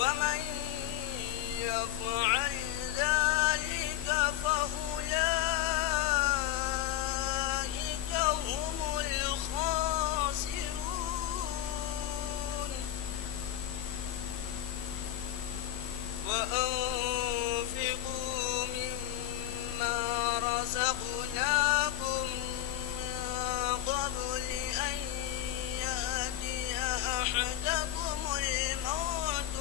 ومن يفعل ذلك فأولئك هم الخاسرون وأنفقوا مما رزقناكم من قبل أن يأتي أحدكم الموت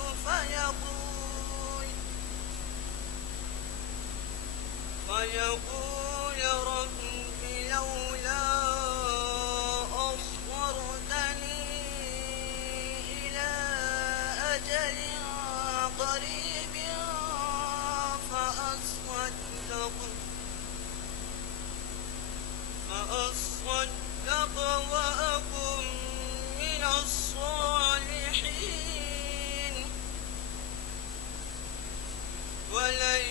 فيقول رب لولا أخرتني إلى أجل قريب فأصدق وأكن من الصالحين ولن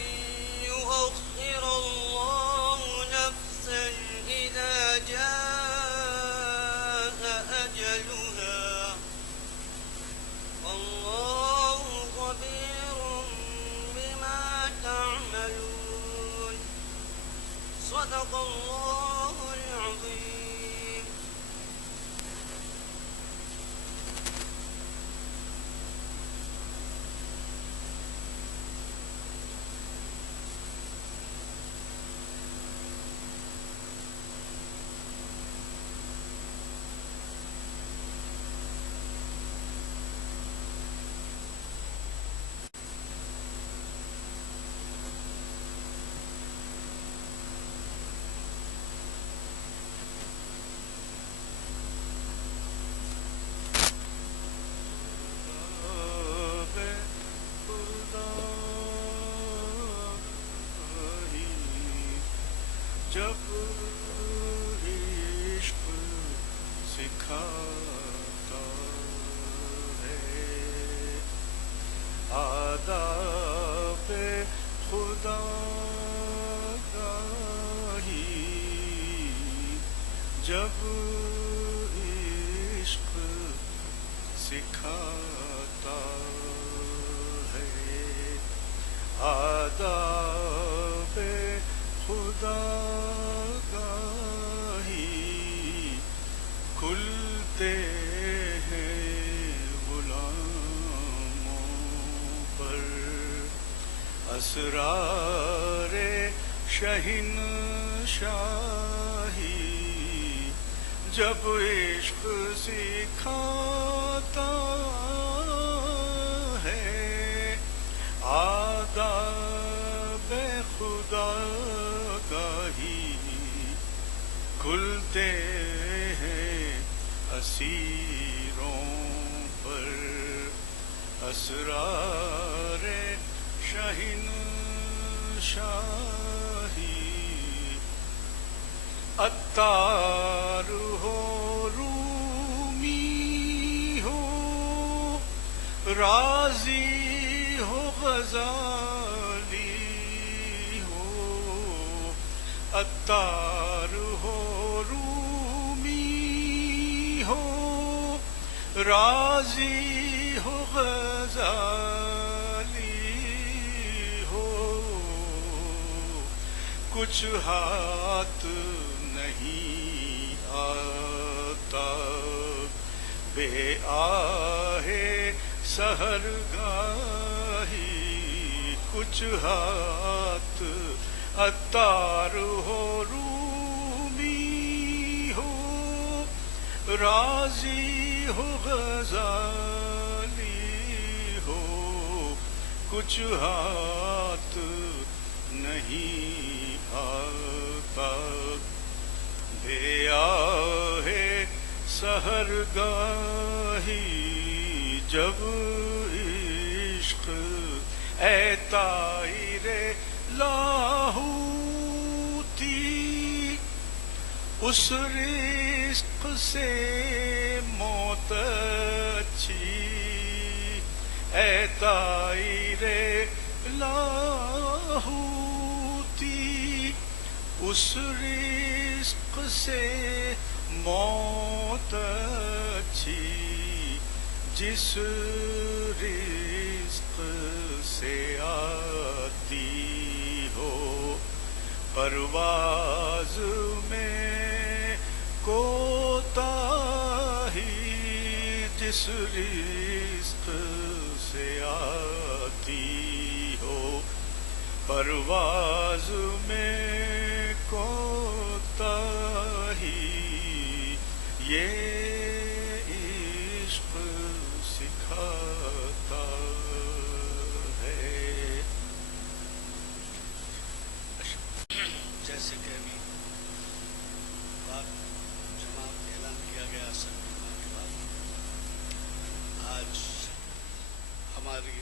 يؤخر الله نفسا إذا جاء أجلها والله خبير بما تعملون صدق الله العظيم. جب عشق سکھاتا ہے آداب خدا گاہی جب عشق سکھاتا ہے آداب خدا کھلتے ہیں غلاموں پر اسرار شہنشاہی جب عشق سکھاتا ہے آداب خدا گاہی کھلتے اسیروں پر اسرار شہنشاہی عطار ہو رومی ہو رازی ہو غزالی ہو عطار ہو راضی ہو غزالی ہو کچھ ہاتھ نہیں آتا بے آہ سحر گاہی کچھ ہاتھ عطار ہو رومی ہو راضی ہو غزالی ہو کچھ ہاتھ نہیں آتا بے آہ سحر گاہی جب عشق اے طائر لاہوتی اس رزق سے موت اچھی اے طائر لاہوتی اس رزق سے موت اچھی جس رزق رزق سے آتی ہو، پرواز میں کوتاہی جس رزق سے آتی ہو، پرواز میں کوتاہی یہ عشق سکھاتا ہے۔ جیسے کہ ابھی بات جماعت اعلان کیا گیا اصل جماعت کے بعد، آج ہماری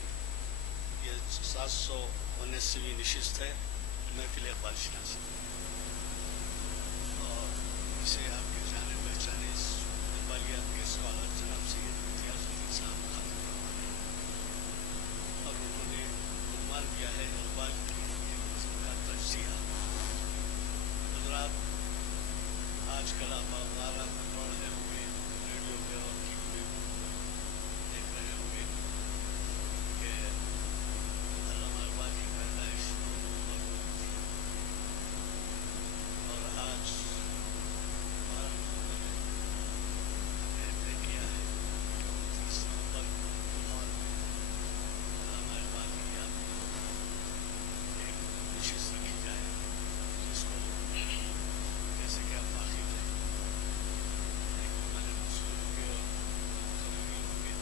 یہ 779ویں نشست ہے محفل اقبال شناسی، اور اسے آپ کے جانے پہچانے اقبالیات کے اسکالر جناب سید امتیاز الدین صاحب ختم فرمانے، اور انہوں نے عنوان دیا ہے اقبال کی ایک نظم کا تجزیہ۔ حضرات آج کل آپ اخبارات میں پڑھ رہے ہوں گے، ریڈیو پہ اور ٹی وی پہ دیکھ رہے ہوں گے کہ علامہ اقبال کی پیدائش اور آج 12 نومبر میں طے کیا ہے 30 نومبر کو لاہور میں علامہ اقبال کی یاد میں ایک نشست رکھی جائے، جس کو جیسے کہ آپ واقف ہیں ایک ہمارے مسلم کے اور مقررین ہوں گے،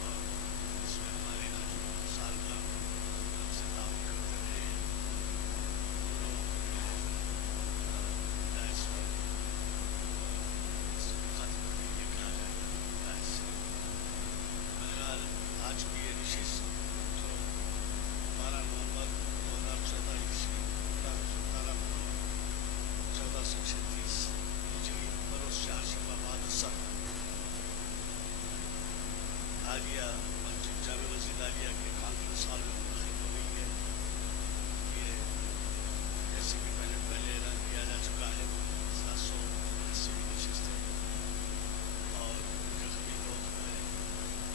اور اس میں ہمارے یہاں جو سال کا ہم سے تعاون کرتے رہے ہیں وہ لوگ داعش پر اس خاتمہ میں یہ کہا جائے داعش سے۔ بہرحال آج کی یہ نشست جو 12 نومبر 2014 عیسوی 1436 ہجری بروز چہارشنبہ بعد اثر عالیہ مسجد جامع مسجد عالیہ کے کانفرنس ہال میں منعقد ہو گئی ہے۔ یہ جیسے کہ پہلے اعلان کیا جا چکا ہے 779ویں نشست ہے، اور مجھے خبر ہو ہے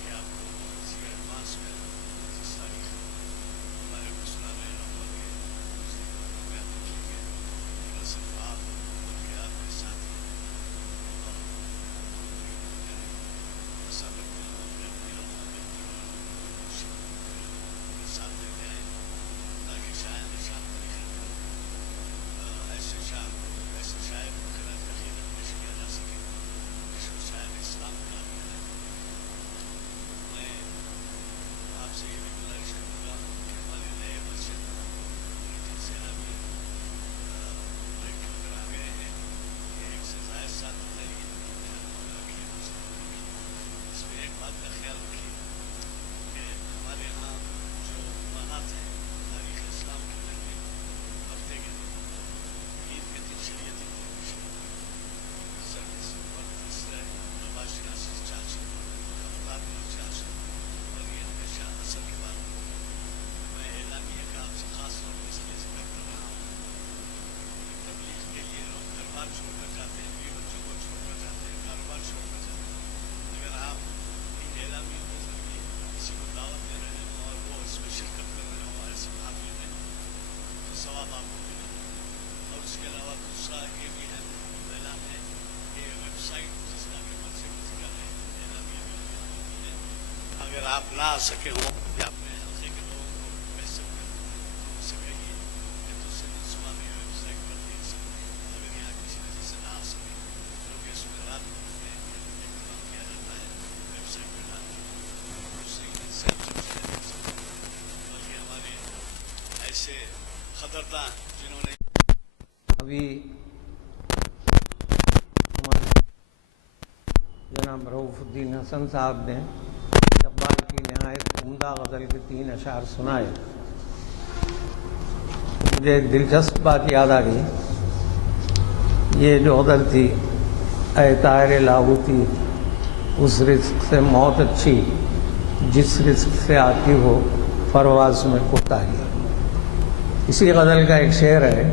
کہ آپ کو اسی ایڈوانس میں 29 تاریخ ہمارے مسلمان نومبر کے بیان کی ہے، لیکن صرف آپ بلکہ آپ کے ساتھ ہی اور سابق ساتھ لے کے آئے تاکہ شاید شام طریقے پر ایسے شاعر کو خراج عقیدت پیش کیا جا سکے جس کو شاعر اسلام کہا گیا ہے۔ میں آپ سے یہ بھی گزارش کروں گا کہ ہمارے نئے مسجد میٹنگ سے ابھی بریک کر آ گئے ہیں، یہ ایک سے زائد ساتھ بتائیے رکھیے مسجد کی۔ اس میں ایک بات کا خیال رکھیے کہ ہمارے یہاں جو معنات ہیں تاریخ اسلام کے میں ہفتے کے دن عید کے دن شریعت سروس اور تیسرا نماز شناسی چارج خطاب چارج اور یہ ہمیشہ اثر کے بعد میں اعلامیہ کا آپ سے خاص طور پر اس لیے ذکر کر رہا ہوں کہ تبلیغ کے لیے لوگ گھر بار چھوڑ کر جاتے ہیں، بیوی بچوں کو چھوڑ کر جاتے ہیں، کاروبار چھوڑ کر جاتے ہیں۔ اگر آپ اعلامیہ کے ذریعے کسی کو دعوت دے رہے ہوں اور وہ اس میں شرکت کر رہے ہوں ایسے معاملے میں تو ثواب آپ کو ملے گا۔ اور اس کے علاوہ دوسرا یہ بھی ہے اعلان ہے کہ ویب سائٹ جس کا بھی منصب ذکر ہے اعلامیہ میں لگی ہوئی ہے، اگر آپ نہ آ سکے ہوں یا اپنے حلقے کے لوگوں کو کہہ سکتے ہوں تو ان سے کہیے کہ دوسرے منصوبہ میں ویب سائٹ پر دیکھ سکتے ہیں اگر یہاں کسی وجہ سے نہ آ سکے، کیونکہ اس میں رات میں اہتمام کیا جاتا ہے ویب سائٹ پہ ڈال کے دوسری سے آپ سب چیزیں دیکھ سکتے ہیں۔ بلکہ ہمارے ایسے قدرداں جنہوں نے ابھی ہمارے جناب رؤوف الدین حسن صاحب نے اقبال کی نہایت عمدہ غزل کے 3 اشعار سنائے، مجھے ایک دلچسپ بات یاد آ گئی۔ یہ جو غزل تھی، اے طائر لاہوتی اس رزق سے موت اچھی جس رزق سے آتی ہو پرواز میں کوتاہی۔ اسی غزل کا ایک شعر ہے،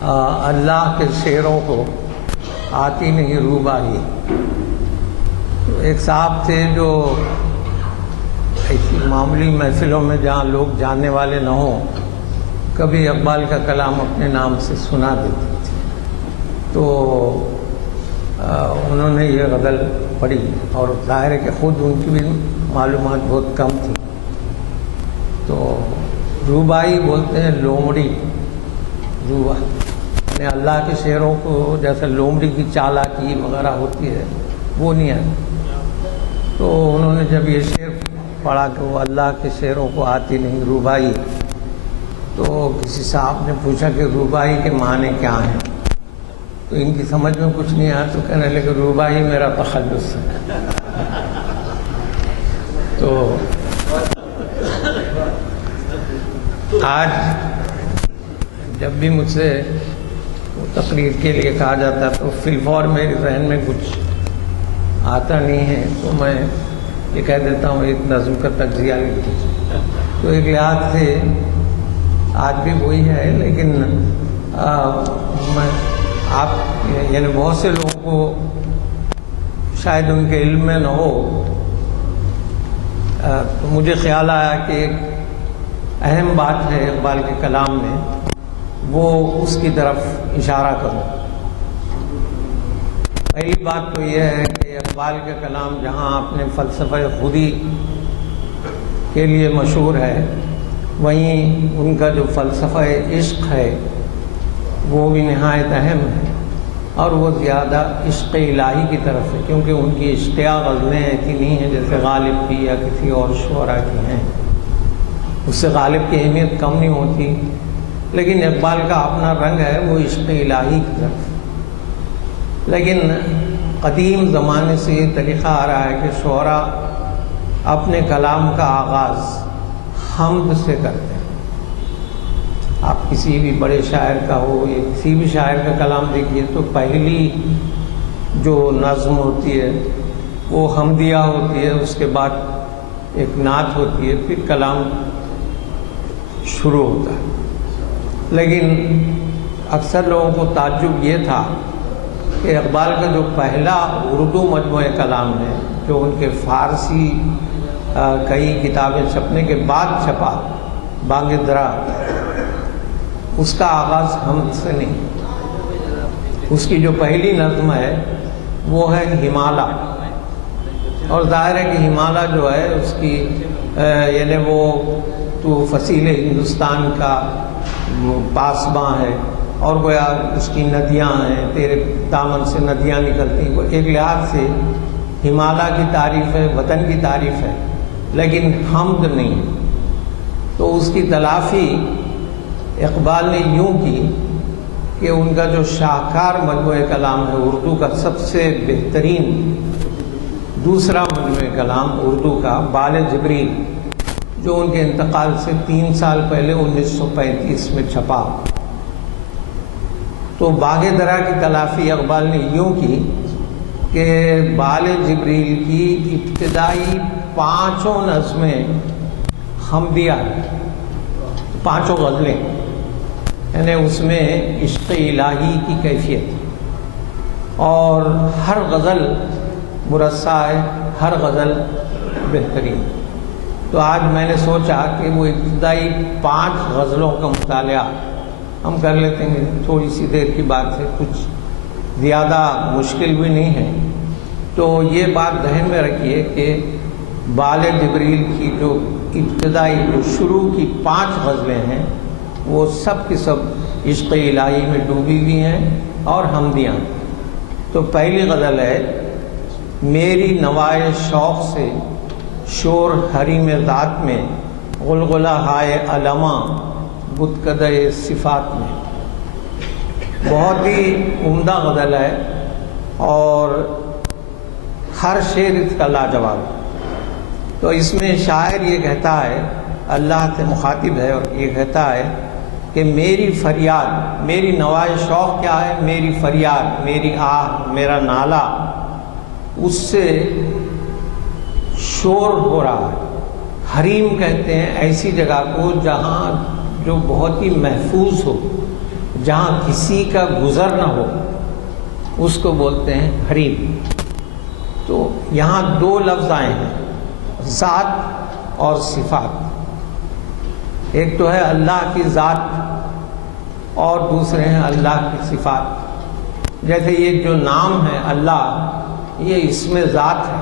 اللہ کے شعروں کو آتی نہیں روباہی۔ ایک صاحب تھے جو ایسی معمولی محفلوں میں جہاں لوگ جاننے والے نہ ہوں کبھی اقبال کا کلام اپنے نام سے سنا دیتی تھی. تو انہوں نے یہ غزل پڑھی اور ظاہر ہے کہ خود ان کی بھی معلومات بہت کم تھی. تو روبائی بولتے ہیں لومڑی. روبا یعنی اللہ کے شعروں کو جیسے لومڑی کی چالاکی وغیرہ ہوتی ہے وہ نہیں ہے. تو انہوں نے جب یہ شعر پڑھا کہ وہ اللہ کے شعروں کو آتی نہیں روبائی، تو کسی صاحب نے پوچھا کہ روبائی کے معنی کیا ہیں؟ تو ان کی سمجھ میں کچھ نہیں آیا تو کہنے لگے روبائی میرا تخلص ہے. تو آج جب بھی مجھ سے تقریر کے لیے کہا جاتا تو فی الفور میرے ذہن میں کچھ آتا نہیں ہے تو میں یہ کہہ دیتا ہوں ایک نظم کا تجزیہ لکھ دیجیے. تو ایک لحاظ سے آج بھی وہی ہے، لیکن میں آپ یعنی بہت سے لوگوں کو شاید ان کے علم میں نہ ہو، تو مجھے خیال آیا کہ ایک اہم بات ہے اقبال کے کلام میں، وہ اس کی طرف اشارہ کروں. پہلی بات تو یہ ہے کہ اقبال کا کلام جہاں اپنے فلسفہ خودی کے لیے مشہور ہے، وہیں ان کا جو فلسفہ عشق ہے وہ بھی نہایت اہم ہے، اور وہ زیادہ عشق الہی کی طرف ہے، کیونکہ ان کی اشتیاق غزلیں ایسی نہیں ہیں جیسے غالب کی یا کسی اور شعراء کی ہیں. اس سے غالب کی اہمیت کم نہیں ہوتی، لیکن اقبال کا اپنا رنگ ہے وہ عشق الہی کی طرف. لیکن قدیم زمانے سے یہ طریقہ آ رہا ہے کہ شعراء اپنے کلام کا آغاز حمد سے کرتے ہیں. آپ کسی بھی بڑے شاعر کا ہو یا کسی بھی شاعر کا کلام دیکھیے تو پہلی جو نظم ہوتی ہے وہ حمدیہ ہوتی ہے، اس کے بعد ایک نعت ہوتی ہے، پھر کلام شروع ہوتا ہے. لیکن اکثر لوگوں کو تعجب یہ تھا کہ اقبال کا جو پہلا اردو مجموعہ کلام ہے جو ان کے فارسی کئی کتابیں چھپنے کے بعد چھپا، بانگ درا، اس کا آغاز حمد سے نہیں. اس کی جو پہلی نظم ہے وہ ہے ہمالا، اور ظاہر ہے کہ ہمالا جو ہے اس کی یعنی وہ تو فصیل ہندوستان کا پاسباں ہے، اور گویا اس کی ندیاں ہیں، تیرے دامن سے ندیاں نکلتی ہیں. وہ ایک لحاظ سے ہمالا کی تعریف ہے، وطن کی تعریف ہے، لیکن حمد نہیں. تو اس کی تلافی اقبال نے یوں کی کہ ان کا جو شاہکار مجموعہ کلام ہے اردو کا سب سے بہترین دوسرا مجموعہ کلام اردو کا بال جبریل، جو ان کے انتقال سے 3 سال پہلے 1935 میں چھپا. تو باغ درا کی تلافی اقبال نے یوں کی کہ بال جبریل کی ابتدائی 5 نظمیں حمدیہ، 5 غزلیں، یعنی اس میں عشق الہی کی کیفیت، اور ہر غزل مرصع ہے، ہر غزل بہترین. تو آج میں نے سوچا کہ وہ ابتدائی 5 غزلوں کا مطالعہ ہم کر لیتے ہیں تھوڑی سی دیر کی بات ہے، کچھ زیادہ مشکل بھی نہیں ہے. تو یہ بات ذہن میں رکھیے کہ بال جبریل کی جو ابتدائی جو شروع کی 5 غزلیں ہیں وہ سب کی سب عشق الہی میں ڈوبی ہوئی ہیں اور حمدیاں. تو پہلی غزل ہے میری نوائے شوق سے شور حریم ذات میں، غلغلہ ہائے علماں بتکدہ صفات میں. بہت ہی عمدہ غزل ہے اور ہر شعر اس کا لاجواب. تو اس میں شاعر یہ کہتا ہے، اللہ سے مخاطب ہے اور یہ کہتا ہے کہ میری فریاد، میری نوائے شوق کیا ہے؟ میری فریاد، میری آہ، میرا نالہ، اس سے شور ہو رہا ہے. حریم کہتے ہیں ایسی جگہ کو جہاں جو بہت ہی محفوظ ہو، جہاں کسی کا گزر نہ ہو، اس کو بولتے ہیں حریم. تو یہاں 2 لفظ آئے ہیں، ذات اور صفات. ایک تو ہے اللہ کی ذات اور دوسرے ہیں اللہ کی صفات. جیسے یہ جو نام ہے اللہ، یہ اسم ذات ہے،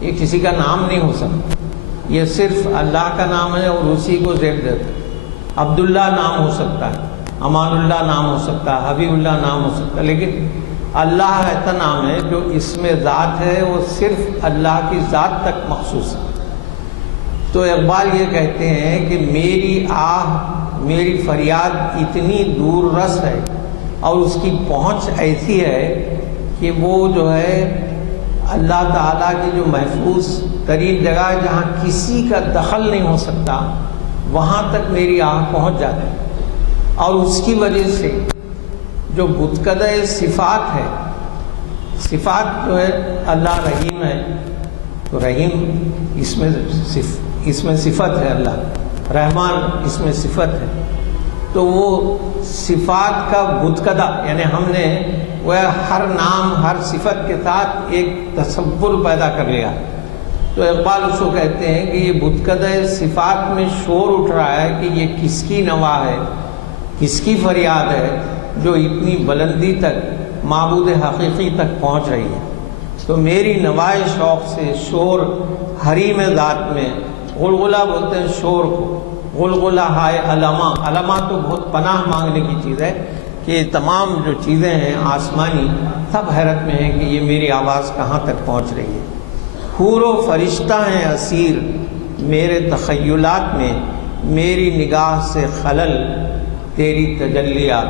یہ کسی کا نام نہیں ہو سکتا. یہ صرف اللہ کا نام ہے اور اسی کو زیب دیتا ہے. عبداللہ نام ہو سکتا ہے، امان اللہ نام ہو سکتا ہے، حبیب اللہ نام ہو سکتا ہے، لیکن اللہ ایسا نام ہے جو اسم ذات ہے، وہ صرف اللہ کی ذات تک مخصوص ہے. تو اقبال یہ کہتے ہیں کہ میری آہ، میری فریاد اتنی دور رس ہے اور اس کی پہنچ ایسی ہے کہ وہ جو ہے اللہ تعالیٰ کی جو محفوظ ترین جگہ ہے جہاں کسی کا دخل نہیں ہو سکتا، وہاں تک میری آہ پہنچ جاتی ہے. اور اس کی وجہ سے جو بتکدہ صفات ہے، صفات جو ہے اللہ رحیم ہے، تو رحیم اس میں صفت ہے، اللہ رحمان اس میں صفت ہے. تو وہ صفات کا بتکدہ، یعنی ہم نے وہ ہر نام ہر صفت کے ساتھ ایک تصور پیدا کر لیا. تو اقبال اس کو کہتے ہیں کہ یہ بتکدہ صفات میں شور اٹھ رہا ہے کہ یہ کس کی نوا ہے، کس کی فریاد ہے جو اتنی بلندی تک معبود حقیقی تک پہنچ رہی ہے. تو میری نوائے شوق سے شور حریم ذات میں، غلغلہ بولتے ہیں شور کو، غلغلہ ہائے علما. علما تو بہت پناہ مانگنے کی چیز ہے کہ تمام جو چیزیں ہیں آسمانی سب حیرت میں ہیں کہ یہ میری آواز کہاں تک پہنچ رہی ہے. حور و فرشتہ ہیں اسیر میرے تخیلات میں، میری نگاہ سے خلل تیری تجلیات.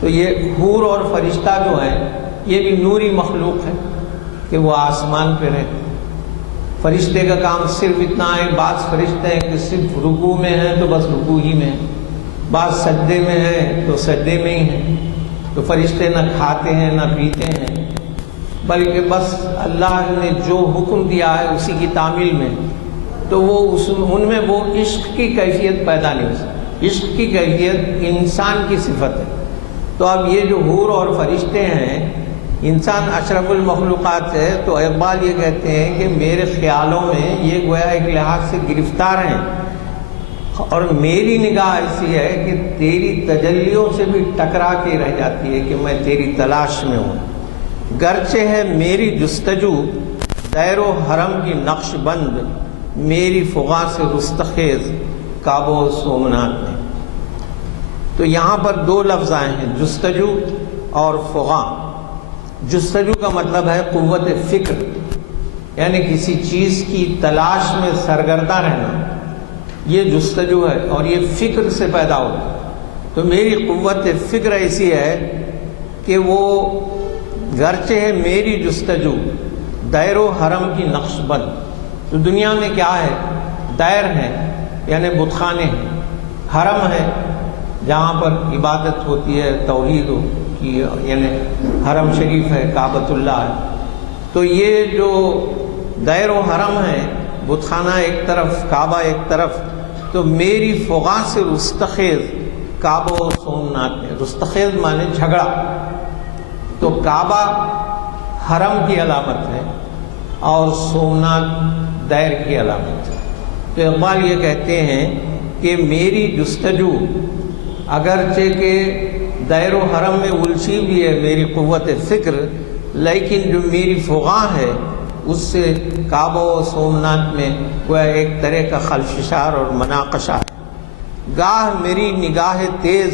تو یہ حور اور فرشتہ جو ہیں یہ بھی نوری مخلوق ہے کہ وہ آسمان پہ رہے. فرشتے کا کام صرف اتنا ہے، بعض فرشتے ہیں کہ صرف رکوع میں ہیں تو بس رکوع ہی میں، بعض سجدے میں ہیں تو سجدے میں ہی ہیں. تو فرشتے نہ کھاتے ہیں نہ پیتے ہیں، بلکہ بس اللہ نے جو حکم دیا ہے اسی کی تعمیل میں. تو وہ ان میں وہ عشق کی کیفیت پیدا نہیں ہو سکتی. عشق کی کیفیت انسان کی صفت ہے. تو اب یہ جو حور اور فرشتے ہیں، انسان اشرف المخلوقات ہے. تو اقبال یہ کہتے ہیں کہ میرے خیالوں میں یہ گویا ایک لحاظ سے گرفتار ہیں، اور میری نگاہ ایسی ہے کہ تیری تجلیوں سے بھی ٹکرا کے رہ جاتی ہے کہ میں تیری تلاش میں ہوں. گرچہ ہے میری جستجو دیر و حرم کی نقش بند، میری فغاں سے رستخیز کعبہ و سومنات میں. تو یہاں پر دو لفظ آئے ہیں، جستجو اور فغاں. جستجو کا مطلب ہے قوت فکر، یعنی کسی چیز کی تلاش میں سرگردہ رہنا، یہ جستجو ہے اور یہ فکر سے پیدا ہوتا ہے. تو میری قوت فکر ایسی ہے کہ وہ گرچہ ہے میری جستجو دیر و حرم کی نقش بند. تو دنیا میں کیا ہے؟ دیر ہے یعنی بت خانے ہیں، حرم ہے جہاں پر عبادت ہوتی ہے توحید کی، یعنی حرم شریف ہے، کعبۃ اللہ ہے. تو یہ جو دیر و حرم ہے، بت خانہ ایک طرف، کعبہ ایک طرف، تو میری فغاں سے رستخیز کعبہ و سومنات میں. رستخیز مانے جھگڑا. تو کعبہ حرم کی علامت ہے اور سومنات دیر کی علامت ہے. تو اقبال یہ کہتے ہیں کہ میری جستجو اگرچہ کہ دیر و حرم میں الجھی بھی ہے میری قوت فکر، لیکن جو میری فغاں ہے اس سے کعبہ و سومنات میں وہ ایک طرح کا خلفشار اور مناقشہ ہے. گاہ میری نگاہ تیز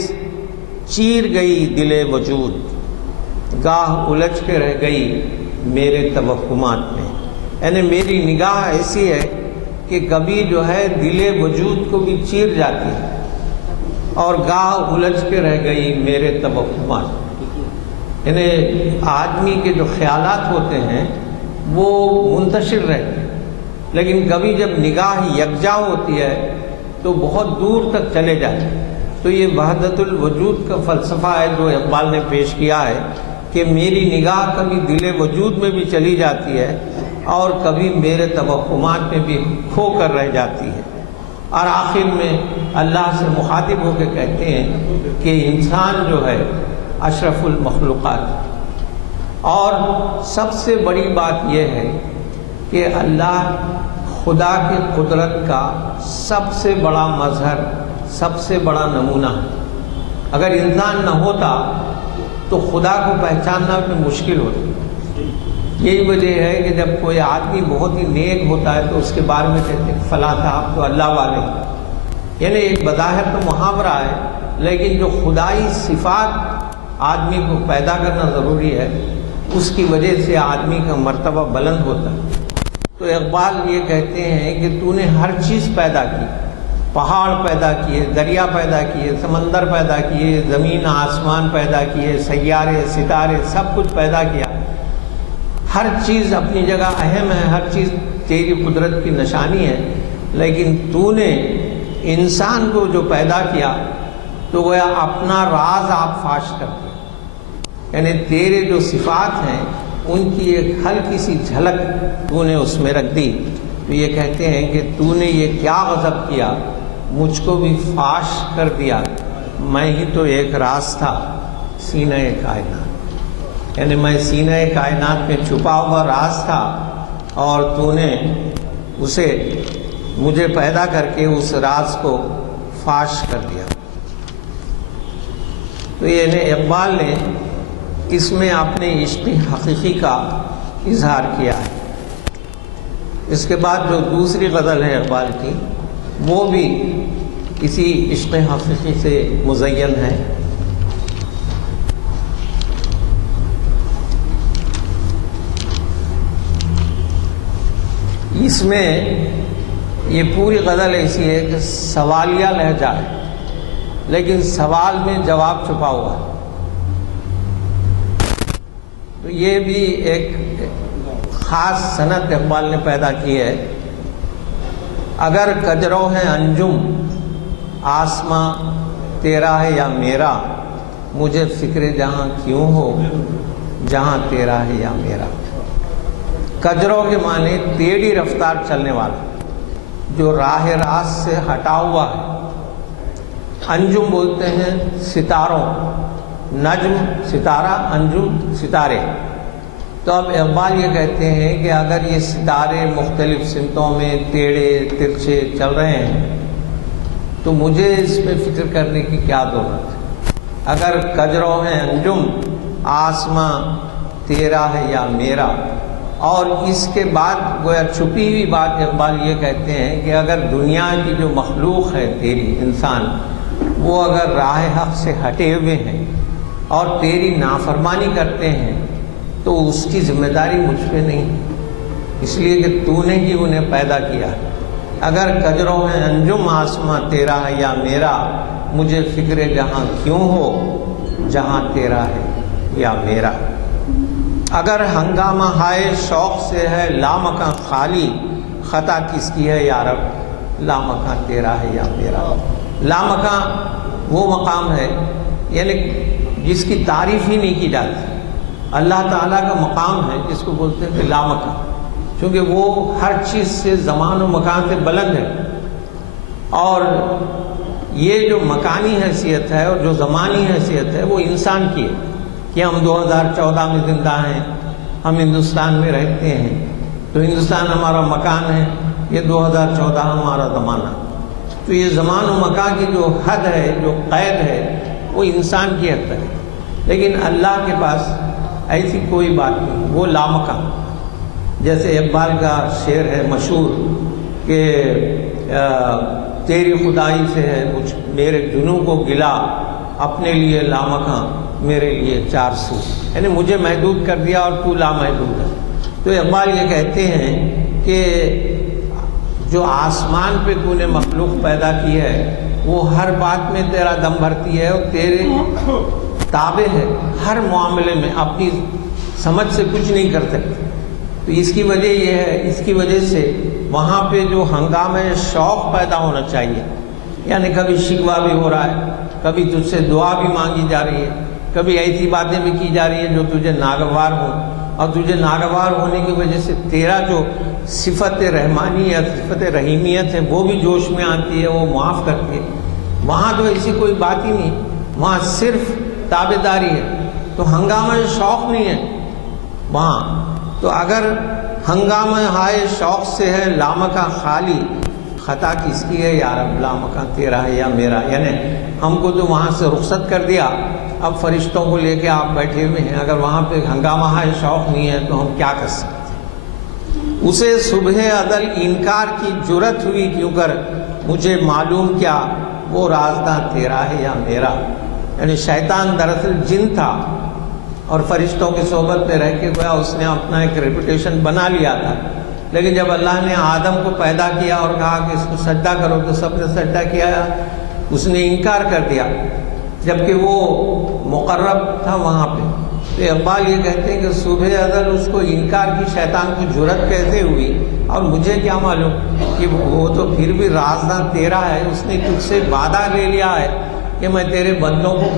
چیر گئی دل وجود، گاہ الجھ کے رہ گئی میرے توہمات میں. یعنی میری نگاہ ایسی ہے کہ کبھی جو ہے دل وجود کو بھی چیر جاتی ہے اور گاہ الجھ کے رہ گئی میرے توہمات. یعنی آدمی کے جو خیالات ہوتے ہیں وہ منتشر رہتے ہیں، لیکن کبھی جب نگاہ یکجا ہوتی ہے تو بہت دور تک چلے جاتے ہیں. تو یہ وحدت الوجود کا فلسفہ ہے جو اقبال نے پیش کیا ہے کہ میری نگاہ کبھی دل وجود میں بھی چلی جاتی ہے اور کبھی میرے توہمات میں بھی کھو کر رہ جاتی ہے. اور آخر میں اللہ سے مخاطب ہو کے کہتے ہیں کہ انسان جو ہے اشرف المخلوقات. اور سب سے بڑی بات یہ ہے کہ اللہ خدا کی قدرت کا سب سے بڑا مظہر، سب سے بڑا نمونہ ہے۔ اگر انسان نہ ہوتا تو خدا کو پہچاننا بھی مشکل ہوتا۔ یہی وجہ ہے کہ جب کوئی آدمی بہت ہی نیک ہوتا ہے تو اس کے بارے میں کہتے ہیں فلاں صاحب تو اللہ والے ہیں۔ یعنی ایک بظاہر تو محاورہ ہے، لیکن جو خدائی صفات آدمی کو پیدا کرنا ضروری ہے، اس کی وجہ سے آدمی کا مرتبہ بلند ہوتا ہے۔ تو اقبال یہ کہتے ہیں کہ تو نے ہر چیز پیدا کی، پہاڑ پیدا کیے، دریا پیدا کیے، سمندر پیدا کیے، زمین آسمان پیدا کیے، سیارے ستارے سب کچھ پیدا کیا۔ ہر چیز اپنی جگہ اہم ہے، ہر چیز تیری قدرت کی نشانی ہے، لیکن تو نے انسان کو جو پیدا کیا تو وہ اپنا راز آپ فاش کر دیا، یعنی تیرے جو صفات ہیں ان کی ایک ہلکی سی جھلک تو نے اس میں رکھ دی۔ تو یہ کہتے ہیں کہ تو نے یہ کیا غضب کیا، مجھ کو بھی فاش کر دیا، میں ہی تو ایک راز تھا سینہ کائنات، یعنی میں سینہ کائنات میں چھپا ہوا راز تھا اور تو نے اسے مجھے پیدا کر کے اس راز کو فاش کر دیا۔ تو یہ اقبال نے اس میں اپنے عشق حقیقی کا اظہار کیا ہے۔ اس کے بعد جو دوسری غزل ہے اقبال کی، وہ بھی اسی عشق حقیقی سے مزین ہے۔ اس میں یہ پوری غزل ایسی ہے کہ سوالیہ لہجہ ہے، لیکن سوال میں جواب چھپا ہوا ہے۔ تو یہ بھی ایک خاص صنعت اقبال نے پیدا کی ہے۔ اگر کجرو ہے انجم آسماں تیرا ہے یا میرا، مجھے فکر جہاں کیوں ہو جہاں تیرا ہے یا میرا۔ کجرو کے معنی ٹیڑھی رفتار چلنے والا، جو راہ راست سے ہٹا ہوا ہے۔ انجم بولتے ہیں ستاروں، نجم ستارہ، انجم ستارے۔ تو اب اقبال یہ کہتے ہیں کہ اگر یہ ستارے مختلف سمتوں میں ٹیڑھے ترچھے چل رہے ہیں تو مجھے اس میں فکر کرنے کی کیا ضرورت ہے۔ اگر کجرو ہے انجم آسماں تیرا ہے یا میرا۔ اور اس کے بعد گویا چھپی ہوئی بات اقبال یہ کہتے ہیں کہ اگر دنیا کی جو مخلوق ہے تیری انسان، وہ اگر راہ حق سے ہٹے ہوئے ہیں اور تیری نافرمانی کرتے ہیں تو اس کی ذمہ داری مجھ پہ نہیں، اس لیے کہ تو نے ہی انہیں پیدا کیا۔ اگر کجروں ہے انجم آسماں تیرا ہے یا میرا، مجھے فکر جہاں کیوں ہو جہاں تیرا ہے یا میرا۔ اگر ہنگامہ ہائے شوق سے ہے لامکاں خالی، خطا کس کی ہے یا رب لامکاں تیرا ہے یا میرا۔ لامکاں وہ مقام ہے یعنی جس کی تعریف ہی نہیں کی جاتی۔ اللہ تعالیٰ کا مقام ہے جس کو بولتے ہیں کہ لامکاں، چونکہ وہ ہر چیز سے زمان و مکان سے بلند ہے۔ اور یہ جو مکانی حیثیت ہے اور جو زمانی حیثیت ہے وہ انسان کی ہے کہ ہم 2014 میں زندہ ہیں، ہم ہندوستان میں رہتے ہیں، تو ہندوستان ہمارا مکان ہے، یہ 2014 ہمارا زمانہ۔ تو یہ زمان و مکان کی جو حد ہے، جو قید ہے، وہ انسان کی حد تک ہے، لیکن اللہ کے پاس ایسی کوئی بات نہیں، وہ لامکاں۔ جیسے اقبال کا شعر ہے مشہور کہ تیری خدائی سے ہے میرے جنوں کو گلا، اپنے لیے لامکاں میرے لیے 400، یعنی مجھے محدود کر دیا اور تو لامحدود ہے۔ تو اقبال یہ کہتے ہیں کہ جو آسمان پہ تو نے مخلوق پیدا کی ہے وہ ہر بات میں تیرا دم بھرتی ہے اور تیرے تابع ہے، ہر معاملے میں اپنی سمجھ سے کچھ نہیں کر سکتی۔ تو اس کی وجہ یہ ہے، اس کی وجہ سے وہاں پہ جو ہنگامہ شوق پیدا ہونا چاہیے، یعنی کبھی شکوہ بھی ہو رہا ہے، کبھی تجھ سے دعا بھی مانگی جا رہی ہے، کبھی ایسی باتیں بھی کی جا رہی ہیں جو تجھے ناگوار ہوں، اور تجھے ناگوار ہونے کی وجہ سے تیرا جو صفت رحمانیت، صفت رحیمیت ہے وہ بھی جوش میں آتی ہے، وہ معاف کرتی ہے۔ وہاں تو ایسی کوئی بات ہی نہیں، وہاں صرف تابعداری ہے، تو ہنگامہ شوق نہیں ہے وہاں۔ تو اگر ہنگامہ ہائے شوق سے ہے لامکاں خالی، خطا کس کی ہے یا رب لامکاں تیرا ہے یا میرا، یعنی ہم کو تو وہاں سے رخصت کر دیا، اب فرشتوں کو لے کے آپ بیٹھے ہوئے ہیں، اگر وہاں پہ ہنگامہ ہائے شوق نہیں ہے تو ہم کیا کر سکتے؟ اسے صبح ازل انکار کی جرت ہوئی کیوں کر، مجھے معلوم کیا وہ رازداں تیرا ہے یا میرا، یعنی شیطان دراصل جن تھا اور فرشتوں کی صحبت میں رہ کے گویا اس نے اپنا ایک ریپوٹیشن بنا لیا تھا، لیکن جب اللہ نے آدم کو پیدا کیا اور کہا کہ اس کو سجدہ کرو تو سب نے سجدہ کیا، اس نے انکار کر دیا جبکہ وہ مقرب تھا وہاں پہ۔ تو اقبال یہ کہتے ہیں کہ صبح ازل اس کو انکار کی شیطان کو جرت کیسے ہوئی، اور مجھے کیا معلوم کہ وہ تو پھر بھی رازداں تیرا ہے، اس نے تجھ سے وعدہ لے لیا ہے کہ میں تیرے بندوں کو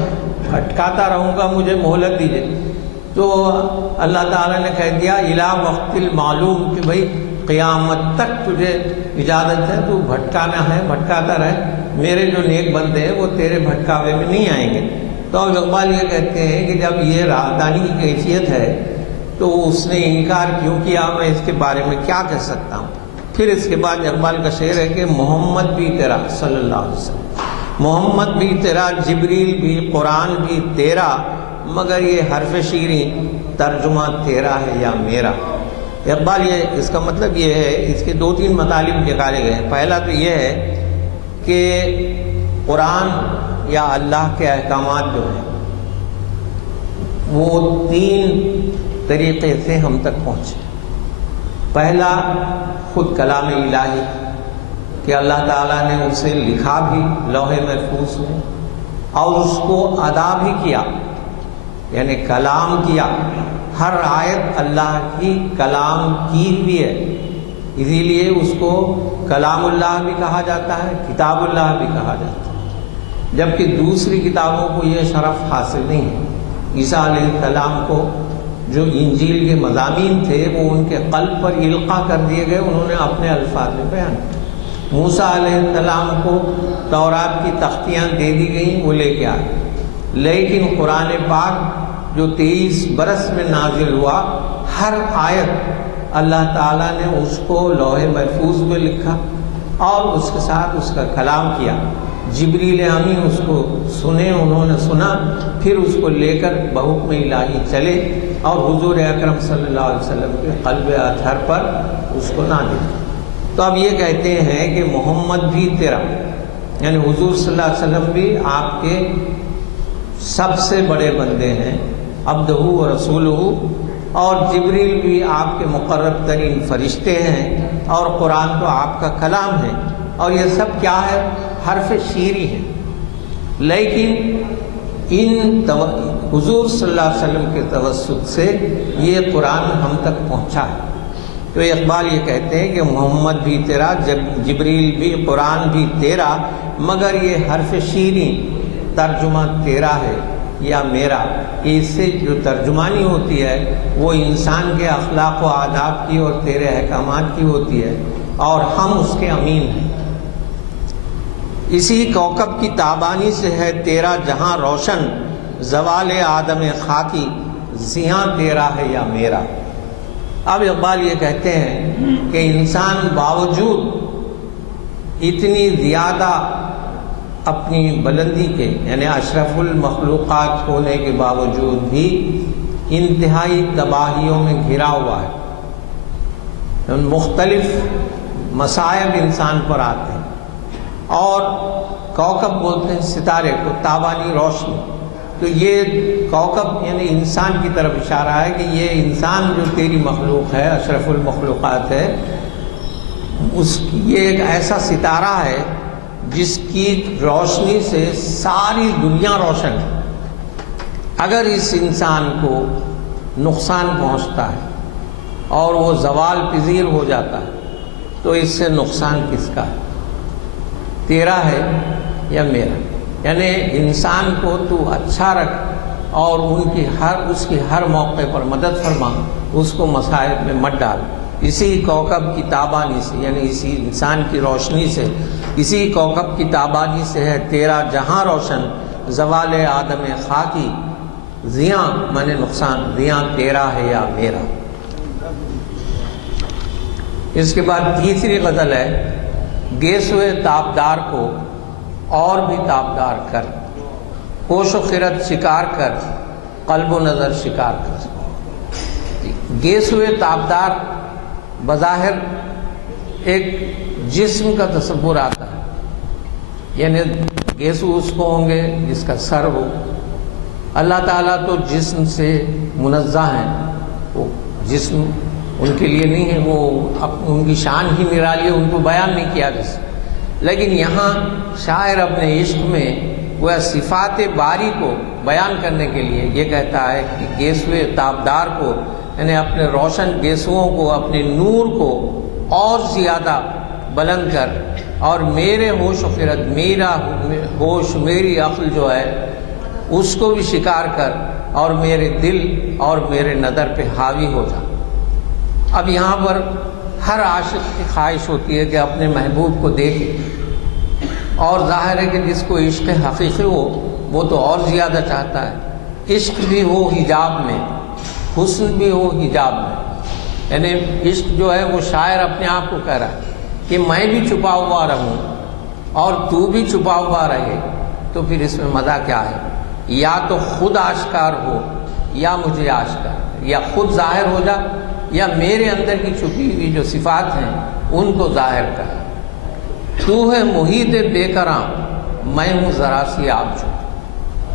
بھٹکاتا رہوں گا، مجھے مہلت دیجیے۔ تو اللہ تعالیٰ نے کہہ دیا الی وقت المعلوم کہ بھائی قیامت تک تجھے اجازت ہے، تو بھٹکانا ہے بھٹکاتا رہے، میرے جو نیک بندے ہیں وہ تیرے بھٹکاوے میں نہیں آئیں گے۔ تو اقبال یہ کہتے ہیں کہ جب یہ رازدانی کی کیفیت ہے تو اس نے انکار کیوں کیا، میں اس کے بارے میں کیا کہہ سکتا ہوں۔ پھر اس کے بعد اقبال کا شعر ہے کہ محمد بھی تیرا صلی اللہ علیہ وسلم، محمد بھی تیرا، جبریل بھی، قرآن بھی تیرا، مگر یہ حرف شیریں ترجمہ تیرا ہے یا میرا۔ اقبال یہ اس کا مطلب یہ ہے، اس کے دو تین مطالب نکالے گئے ہیں۔ پہلا تو یہ ہے کہ قرآن یا اللہ کے احکامات جو ہیں وہ تین طریقے سے ہم تک پہنچے۔ پہلا خود کلام الہی کہ اللہ تعالیٰ نے اسے لکھا بھی لوح محفوظ میں اور اس کو ادا بھی کیا، یعنی کلام کیا، ہر آیت اللہ کی کلام کی ہوئی ہے، اسی لیے اس کو کلام اللہ بھی کہا جاتا ہے، کتاب اللہ بھی کہا جاتا ہے، جبکہ دوسری کتابوں کو یہ شرف حاصل نہیں ہے۔ عیسیٰ علیہ السلام کو جو انجیل کے مضامین تھے وہ ان کے قلب پر القاء کر دیے گئے، انہوں نے اپنے الفاظ میں بیان کیا۔ موسیٰ علیہ السلام کو تورات کی تختیاں دے دی گئیں، وہ لے کے آئے، لیکن قرآن پاک جو 23 برس میں نازل ہوا، ہر آیت اللہ تعالیٰ نے اس کو لوح محفوظ میں لکھا اور اس کے ساتھ اس کا کلام کیا۔ جبریل امین اس کو سنے، انہوں نے سنا، پھر اس کو لے کر بحکم الہی چلے اور حضور اکرم صلی اللہ علیہ وسلم کے قلب اطہر پر اس کو نازل کیا۔ تو اب یہ کہتے ہیں کہ محمد بھی تیرا، یعنی حضور صلی اللہ علیہ وسلم بھی آپ کے سب سے بڑے بندے ہیں، عبدہ و رسولہ، اور جبریل بھی آپ کے مقرب ترین فرشتے ہیں، اور قرآن تو آپ کا کلام ہے، اور یہ سب کیا ہے؟ حرف شیری ہے، لیکن حضور صلی اللہ علیہ وسلم کے توسط سے یہ قرآن ہم تک پہنچا ہے۔ تو اقبال یہ کہتے ہیں کہ محمد بھی تیرا، جبریل بھی، قرآن بھی تیرا، مگر یہ حرف شیریں ترجمہ تیرا ہے یا میرا، کہ اس سے جو ترجمانی ہوتی ہے وہ انسان کے اخلاق و آداب کی اور تیرے احکامات کی ہوتی ہے، اور ہم اس کے امین ہیں۔ اسی کوكب کی تابانی سے ہے تیرا جہاں روشن، زوال آدم خاکی زیاں تیرا ہے یا میرا۔ اب اقبال یہ کہتے ہیں کہ انسان باوجود اتنی زیادہ اپنی بلندی کے، یعنی اشرف المخلوقات ہونے کے باوجود بھی انتہائی تباہیوں میں گھرا ہوا ہے، مختلف مصائب انسان پر آتے ہیں، اور کوكب بولتے ہیں ستارے کو، تابانی روشنی، تو یہ کوكب یعنی انسان کی طرف اشارہ ہے کہ یہ انسان جو تیری مخلوق ہے، اشرف المخلوقات ہے، یہ ایک ایسا ستارہ ہے جس کی روشنی سے ساری دنیا روشن ہے۔ اگر اس انسان کو نقصان پہنچتا ہے اور وہ زوال پذیر ہو جاتا ہے تو اس سے نقصان کس کا ہے؟ تیرا ہے یا میرا؟ یعنی انسان کو تو اچھا رکھ اور اس کی ہر موقع پر مدد فرما، اس کو مصائب میں مت ڈال۔ اسی کوكب کی تابانی سے، یعنی اسی انسان کی روشنی سے، اسی کوكب کی تابانی سے ہے تیرا جہاں روشن، زوال آدم خاکی زیاں مانے نقصان، زیاں تیرا ہے یا میرا۔ اس کے بعد تیسری غزل ہے، گیسوئے تابدار کو اور بھی تابدار کر، ہوش و خرد شکار کر، قلب و نظر شکار کر۔ گیسوئے تابدار بظاہر ایک جسم کا تصور آتا ہے، یعنی گیسو اس کو ہوں گے جس کا سر ہو۔ اللہ تعالیٰ تو جسم سے منزہ ہیں، وہ جسم ان کے لیے نہیں ہے، وہ ان کی شان ہی نرالی ہے، ان کو بیان نہیں کیا جا سکتا۔ لیکن یہاں شاعر اپنے عشق میں وہ صفات باری کو بیان کرنے کے لیے یہ کہتا ہے کہ گیسوئے تابدار کو، یعنی اپنے روشن گیسوؤں کو، اپنے نور کو اور زیادہ بلند کر، اور میرے ہوش و خرد، میرا ہوش، میری عقل جو ہے اس کو بھی شکار کر، اور میرے دل اور میرے نظر پہ حاوی ہو جا۔ اب یہاں پر ہر عاشق کی خواہش ہوتی ہے کہ اپنے محبوب کو دیکھے، اور ظاہر ہے کہ جس کو عشق حقیقی ہو وہ تو اور زیادہ چاہتا ہے۔ عشق بھی ہو حجاب میں، حسن بھی ہو حجاب میں، یعنی عشق جو ہے وہ شاعر اپنے آپ کو کہہ رہا ہے کہ میں بھی چھپا ہوا رہوں اور تو بھی چھپا ہوا رہے، تو پھر اس میں مزہ کیا ہے؟ یا تو خود آشکار ہو یا مجھے آشکار، یا خود ظاہر ہو جا یا میرے اندر کی چھپی ہوئی جو صفات ہیں ان کو ظاہر کر۔ تو ہے محیط بے کراں، میں ہوں ذرا سی آبجو۔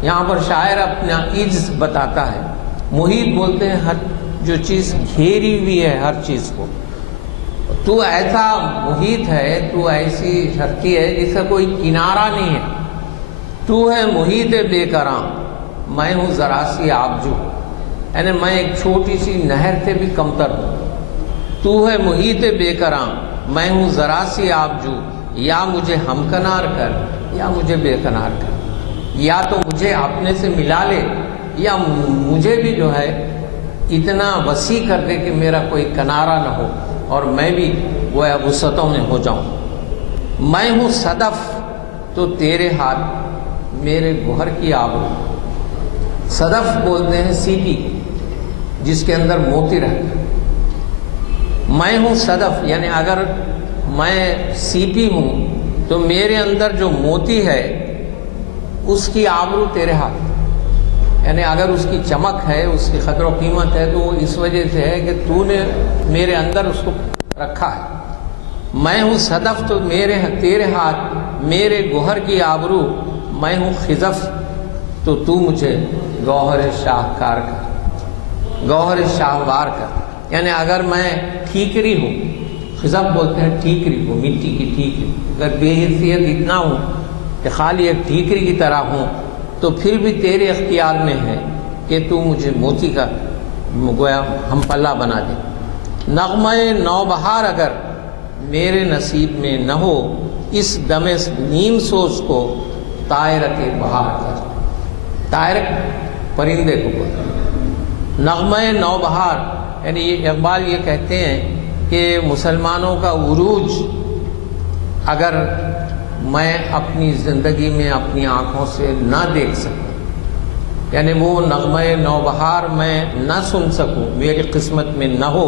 یہاں پر شاعر اپنا عجز بتاتا ہے۔ محیط بولتے ہیں ہر جو چیز گھیری ہوئی ہے، ہر چیز کو۔ تو ایسا محیط ہے، تو ایسی دھرتی ہے جس کا کوئی کنارہ نہیں ہے۔ تو ہے محیط بے کراں، میں ہوں ذرا سی آبجو، یعنی میں ایک چھوٹی سی نہر سے بھی کمتر ہوں۔ تو ہے محیط بے کراں، میں ہوں ذرا سی آبجو، یا مجھے ہمکنار کر یا مجھے بے کنار کر، یا تو مجھے اپنے سے ملا لے یا مجھے بھی جو ہے اتنا وسیع کر دے کہ میرا کوئی کنارہ نہ ہو اور میں بھی وہ وسعتوں میں ہو جاؤں۔ میں ہوں صدف تو تیرے ہاتھ میرے گوہر کی آبرو۔ صدف بولتے ہیں سیپی جس کے اندر موتی رہتا ہے۔ میں ہوں صدف، یعنی اگر میں سیپی ہوں تو میرے اندر جو موتی ہے اس کی آبرو تیرے ہاتھ، یعنی اگر اس کی چمک ہے، اس کی قدر و قیمت ہے تو وہ اس وجہ سے ہے کہ تو نے میرے اندر اس کو رکھا ہے۔ میں ہوں صدف تو تیرے ہاتھ میرے گوہر کی آبرو، میں ہوں خزف تو مجھے گوہر شاہکار کر، گوہر شاہوار کر، یعنی اگر میں ٹھیکری ہوں، خزف بولتے ہیں ٹھیکری کو، مٹی کی ٹھیکری، اگر بے حیثیت اتنا ہوں کہ خالی ایک ٹھیکری کی طرح ہوں تو پھر بھی تیرے اختیار میں ہے کہ تو مجھے موتی کا گویا ہم پلہ بنا دے۔ نغمہ نوبہار اگر میرے نصیب میں نہ ہو، اس دم نیم سوز کو طائرت بہار کر۔ طائرت پرندے کو بولتے ہیں۔ نغمہ نوبہار یعنی اقبال یہ کہتے ہیں کہ مسلمانوں کا عروج اگر میں اپنی زندگی میں اپنی آنکھوں سے نہ دیکھ سکوں، یعنی وہ نغمہ نوبہار میں نہ سن سکوں، میری قسمت میں نہ ہو،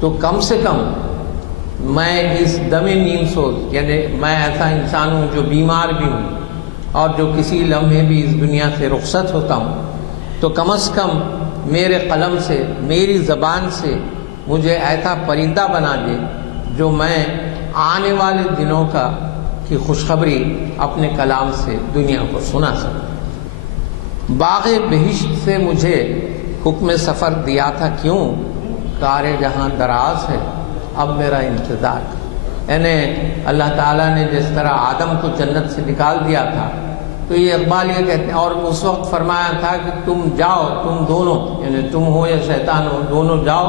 تو کم سے کم میں اس دم نیم سوز، یعنی میں ایسا انسان ہوں جو بیمار بھی ہوں اور جو کسی لمحے بھی اس دنیا سے رخصت ہوتا ہوں، تو کم از کم میرے قلم سے، میری زبان سے مجھے ایسا پرندہ بنا دے جو میں آنے والے دنوں کی خوشخبری اپنے کلام سے دنیا کو سنا سکوں۔ باغ بہشت سے مجھے حکم سفر دیا تھا کیوں، کار جہاں دراز ہے اب میرا انتظار۔ یعنی اللہ تعالیٰ نے جس طرح آدم کو جنت سے نکال دیا تھا، تو یہ اقبال یہ کہتے ہیں، اور اس وقت فرمایا تھا کہ تم جاؤ، تم دونوں، یعنی تم ہو یا شیطان ہو، دونوں جاؤ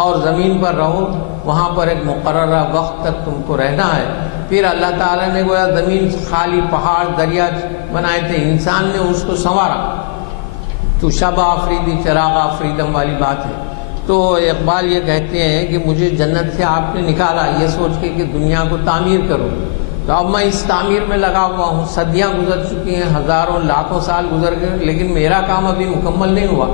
اور زمین پر رہو، وہاں پر ایک مقررہ وقت تک تم کو رہنا ہے۔ پھر اللہ تعالیٰ نے گویا زمین خالی پہاڑ دریا بنائے تھے، انسان نے اس کو سنوارا، تو شب آفریدی چراغ آفریدم والی بات ہے۔ تو اقبال یہ کہتے ہیں کہ مجھے جنت سے آپ نے نکالا یہ سوچ کے کہ دنیا کو تعمیر کرو، تو اب میں اس تعمیر میں لگا ہوا ہوں، صدیاں گزر چکی ہیں، ہزاروں لاکھوں سال گزر گئے، لیکن میرا کام ابھی مکمل نہیں ہوا،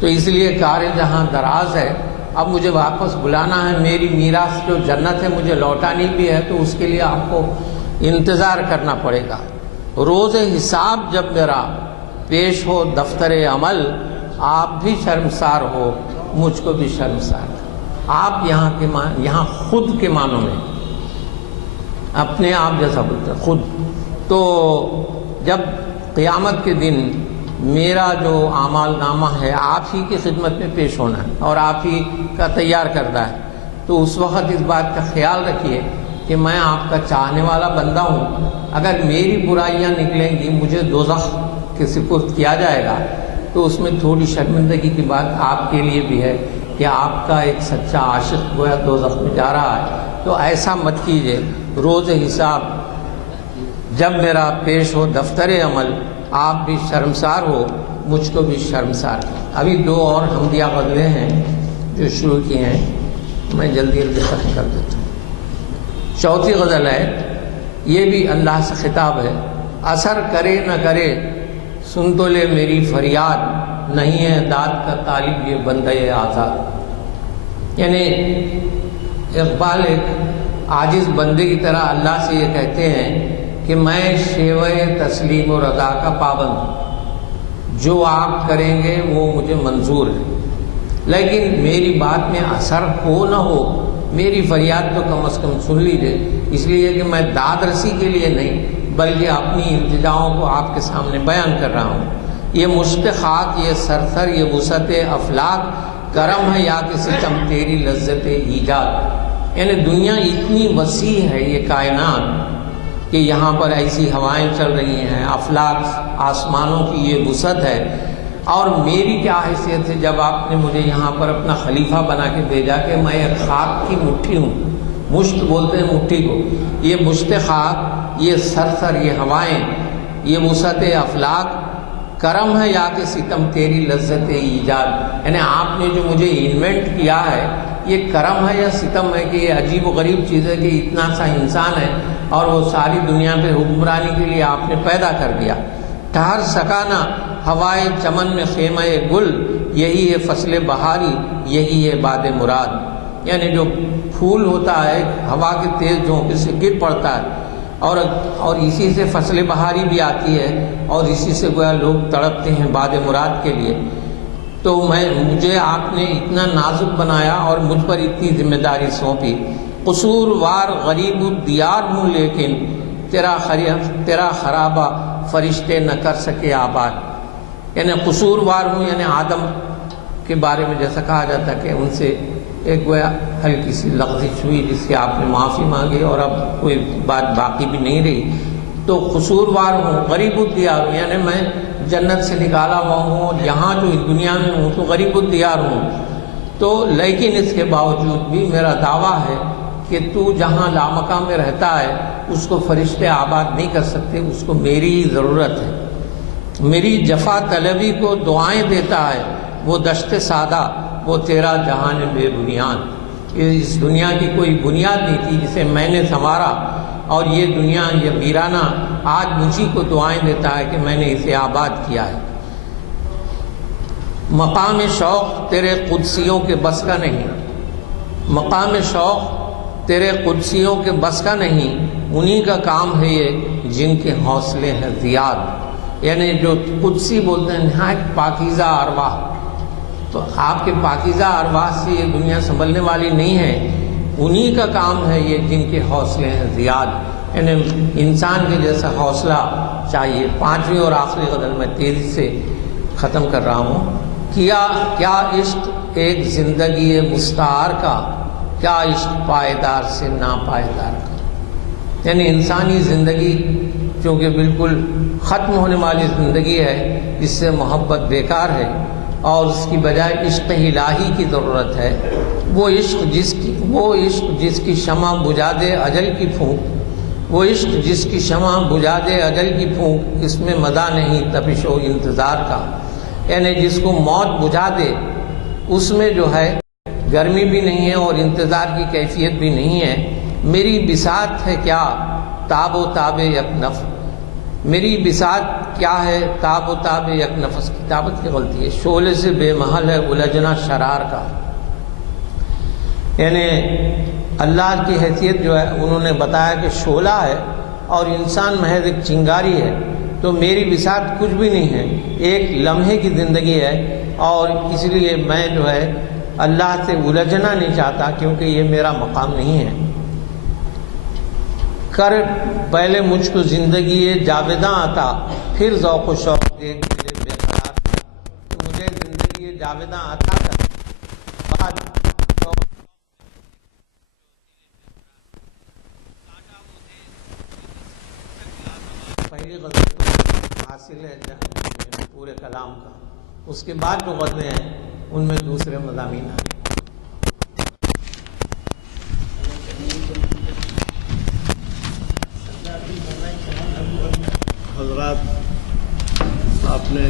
تو اس لیے کار جہاں دراز ہے اب مجھے واپس بلانا ہے، میری میراث جو جنت ہے مجھے لوٹانی بھی ہے، تو اس کے لیے آپ کو انتظار کرنا پڑے گا۔ روز حساب جب میرا پیش ہو دفتر عمل، آپ بھی شرمسار ہو، مجھ کو بھی شرمسار۔ آپ یہاں خود کے معنوں میں اپنے آپ جیسا بولتے ہیں، خود۔ تو جب قیامت کے دن میرا جو اعمال نامہ ہے آپ ہی کی خدمت میں پیش ہونا ہے اور آپ ہی کا تیار کرنا ہے، تو اس وقت اس بات کا خیال رکھیے کہ میں آپ کا چاہنے والا بندہ ہوں۔ اگر میری برائیاں نکلیں گی، مجھے دوزخ کے سپرد کیا جائے گا، تو اس میں تھوڑی شرمندگی کی بات آپ کے لیے بھی ہے کہ آپ کا ایک سچا عاشق گویا دوزخ میں جا رہا ہے۔ تو ایسا مت کیجیے۔ روز حساب جب میرا پیش ہو دفتر عمل، آپ بھی شرمسار ہو، مجھ کو بھی شرمسار۔ ابھی 2 اور حمدیہ غزلیں ہیں جو شروع کی ہیں، میں جلدی ختم کر دیتا ہوں۔ چوتھی غزل ہے، یہ بھی اللہ سے خطاب ہے۔ اثر کرے نہ کرے سن تو لے میری فریاد، نہیں ہے داد کا طالب یہ بندے آزاد۔ یعنی اقبال ایک عاجز بندے کی طرح اللہ سے یہ کہتے ہیں کہ میں شیوہ تسلیم و رضا کا پابند ہوں، جو آپ کریں گے وہ مجھے منظور ہے، لیکن میری بات میں اثر ہو نہ ہو، میری فریاد تو کم از کم سن لیجیے، اس لیے کہ میں داد رسی کے لیے نہیں بلکہ اپنی التجاؤں کو آپ کے سامنے بیان کر رہا ہوں۔ یہ مشت خاک، یہ سرسر، یہ وسعت افلاک، کرم ہے یا کہ ستم تیری لذت ایجاد۔ یعنی دنیا اتنی وسیع ہے، یہ کائنات، کہ یہاں پر ایسی ہوائیں چل رہی ہیں، افلاک آسمانوں کی یہ وسعت ہے، اور میری کیا حیثیت ہے جب آپ نے مجھے یہاں پر اپنا خلیفہ بنا کے بھیجا کہ میں ایک خاک کی مٹھی ہوں۔ مشت بولتے ہیں مٹھی کو، یہ مشت خاک، یہ سرسر، یہ ہوائیں، یہ وسعت افلاک، کرم ہے یا کہ ستم تیری لذت ایجاد۔ یعنی آپ نے جو مجھے انوینٹ کیا ہے، یہ کرم ہے یا ستم ہے کہ یہ عجیب و غریب چیز ہے کہ اتنا سا انسان ہے اور وہ ساری دنیا پہ حکمرانی کے لیے آپ نے پیدا کر دیا۔ ٹھہر سکانا ہوائے چمن میں خیمہ گل، یہی ہے فصل بہاری، یہی ہے باد مراد۔ یعنی جو پھول ہوتا ہے ہوا کے تیز جھونکے سے گر پڑتا ہے، اور اسی سے فصل بہاری بھی آتی ہے، اور اسی سے گویا لوگ تڑپتے ہیں باد مراد کے لیے۔ تو مجھے آپ نے اتنا نازک بنایا اور مجھ پر اتنی ذمہ داری سونپی۔ قصوروار غریب الدیار ہوں لیکن تیرا خرابہ فرشتے نہ کر سکے آباد۔ یعنی قصوروار ہوں، یعنی آدم کے بارے میں جیسا کہا جاتا ہے کہ ان سے ایک گویا ہلکی سی لغزش ہوئی جس سے آپ نے معافی مانگی اور اب کوئی بات باقی بھی نہیں رہی۔ تو قصوروار ہوں، غریب الدیار ہوں، یعنی میں جنت سے نکالا ہوا ہوں اور یہاں جو اس دنیا میں ہوں تو غریب الدیار ہوں۔ تو لیکن اس کے باوجود بھی میرا دعویٰ ہے کہ تو جہاں لامکان میں رہتا ہے اس کو فرشتے آباد نہیں کر سکتے، اس کو میری ہی ضرورت ہے۔ میری جفا طلبی کو دعائیں دیتا ہے وہ دشت سادہ، وہ تیرا جہان بے بنیاد۔ اس دنیا کی کوئی بنیاد نہیں تھی جسے میں نے سنوارا، اور یہ دنیا، یہ ویرانہ آج مجھے کو دعائیں دیتا ہے کہ میں نے اسے آباد کیا ہے۔ مقام شوق تیرے قدسیوں کے بس کا نہیں، مقام شوق تیرے قدسیوں کے بس کا نہیں، انہی کا کام ہے یہ جن کے حوصلے ہیں زیاد۔ یعنی جو قدسی بولتے ہیں نہایت پاکیزہ ارواح، تو آپ کے پاکیزہ ارواح سے یہ دنیا سنبھلنے والی نہیں ہے، انہی کا کام ہے یہ جن کے حوصلے ہیں زیاد۔ یعنی انسان کے جیسا حوصلہ چاہیے۔ 5ویں اور آخری غزل میں تیزی سے ختم کر رہا ہوں۔ کیا عشق ایک زندگی مستعار کا، کیا عشق پائیدار سے ناپائیدار کا۔ یعنی انسانی زندگی چونکہ بالکل ختم ہونے والی زندگی ہے، اس سے محبت بیکار ہے، اور اس کی بجائے عشق الہی کی ضرورت ہے۔ وہ عشق جس کی شمع بجھا دے اجل کی پھونک، وہ عشق جس کی شمع بجھا دے اجل کی پھونک، اس میں مزہ نہیں تپش و انتظار کا۔ یعنی جس کو موت بجھا دے اس میں جو ہے گرمی بھی نہیں ہے اور انتظار کی کیفیت بھی نہیں ہے۔ میری بساط ہے کیا تاب و تاب یک نفس، میری بساط کیا ہے تاب و تاب یک نفس، کتابت کی غلطی ہے، شعلے سے بے محل ہے الجھنا شرار کا۔ یعنی اللہ کی حیثیت جو ہے انہوں نے بتایا کہ شعلہ ہے اور انسان محض ایک چنگاری ہے، تو میری بساط کچھ بھی نہیں ہے، ایک لمحے کی زندگی ہے، اور اس لیے میں جو ہے اللہ سے الجھنا نہیں چاہتا، کیونکہ یہ میرا مقام نہیں ہے۔ کر پہلے مجھ کو زندگی جاویداں عطا، پھر ذوق و شوق دیکھ مجھے بے قرار تھا، تو مجھے زندگی جاویداں عطا کر بعد پہلی غزل تو حاصل ہے پورے کلام کا، اس کے بعد جو غزلیں ہیں ان میں دوسرے مضامین آئے۔ حضرات، آپ نے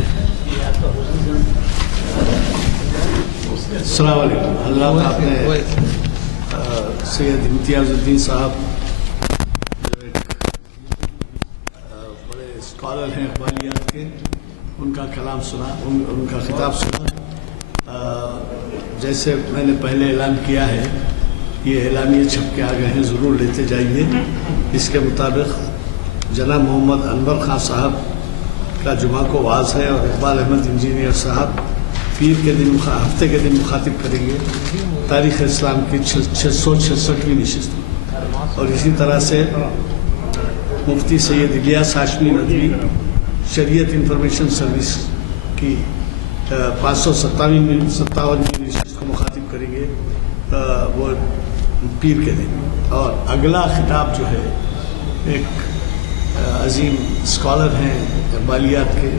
السلام علیکم حضرات، آپ نے سید امتیاز الدین صاحب جو ایک بڑے اسکالر ہیں اقبالیات کے، ان کا کلام سنا، ان کا خطاب سنا۔ جیسے میں نے پہلے اعلان کیا ہے، یہ اعلامیے چھپ کے آ گئے ہیں، ضرور لیتے جائیے۔ اس کے مطابق جناب محمد انور خان صاحب کا جمعہ کو واز ہے، اور اقبال احمد انجینئر صاحب پیر کے دن ہفتے کے دن مخاطب کریں گے تاریخ اسلام کی 666ویں نشست، اور اسی طرح سے مفتی سید الیاس ہاشمی ندوی شریعت انفارمیشن سروس کی 557ویں نشست کو مخاطب کریں گے، وہ پیر کے دن۔ اور اگلا خطاب جو ہے ایک عظیم اسکالر ہیں اقبالیات کے،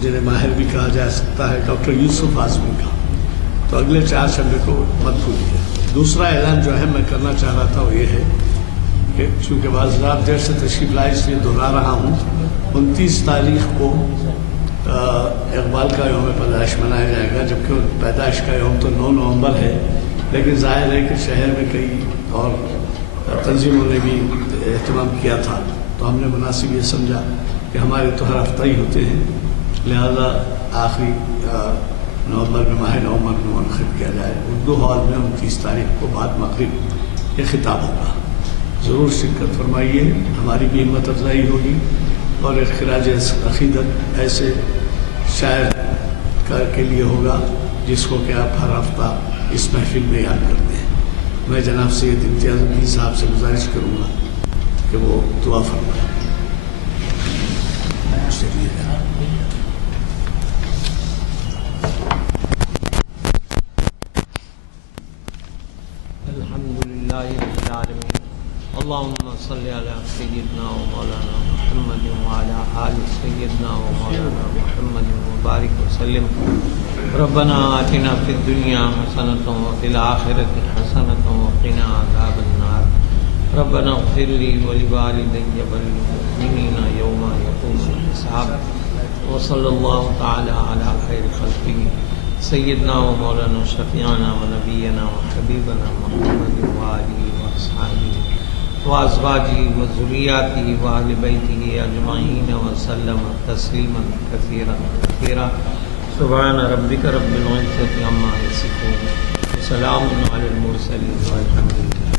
جنہیں ماہر بھی کہا جا سکتا ہے، ڈاکٹر یوسف اعظمی کا، تو اگلے 4 شنبے کو مت بھولیے۔ دوسرا اعلان جو ہے میں کرنا چاہ رہا تھا وہ یہ ہے کہ چونکہ بعض رات دیر سے تشریف لائے، اس لیے دہرا رہا ہوں، 29 تاریخ کو اقبال کا یوم پیدائش منایا جائے گا، جبکہ پیدائش کا یوم تو 9 نومبر ہے، لیکن ظاہر ہے کہ شہر میں کئی اور تنظیموں نے بھی اہتمام کیا تھا، تو ہم نے مناسب یہ سمجھا کہ ہمارے تو ہر ہفتہ ہی ہوتے ہیں، لہذا آخری نومبر میں، ماہ نومبر میں منعقد کیا جائے۔ اردو ہال میں 29 تاریخ کو بعد مغرب یہ خطاب ہوگا، ضرور شرکت فرمائیے، ہماری بھی ہمت افزائی ہوگی، اور ایک خراج عقیدت ایسے شاعر کے لیے ہوگا جس کو کہ آپ ہر ہفتہ اس محفل میں یاد کرتے ہیں۔ میں جناب سید امتیاز الدین صاحب سے گزارش کروں گا کہ وہ دعا فرمائیں۔ الحمدللہ رب العالمین، اللہم صلی علی سیدنا و مولانا محمد وعلی آل سیدنا و مولانا محمد وبارک وسلم۔ ربنا آتنا فی الدنیا حسنۃ وفی الآخرۃ حسنۃ وقنا عذاب النار۔ ربنا اغفر لی ولوالدی وللمؤمنین یوم یقوم الحساب۔ وصلی اللہ تعالی علی خیر خلقہ سیدنا و مولانا شفیعنا و نبینا و حبیبنا محمد وآلہ واصحابہ وازواجہ وذریاتہ واہل بیتہ اجمعین وسلم تسلیما کثیرا کثیرا۔ سبحان ربک رب العزۃ عما یصفون، وسلام علی المرسلین والحمد للہ۔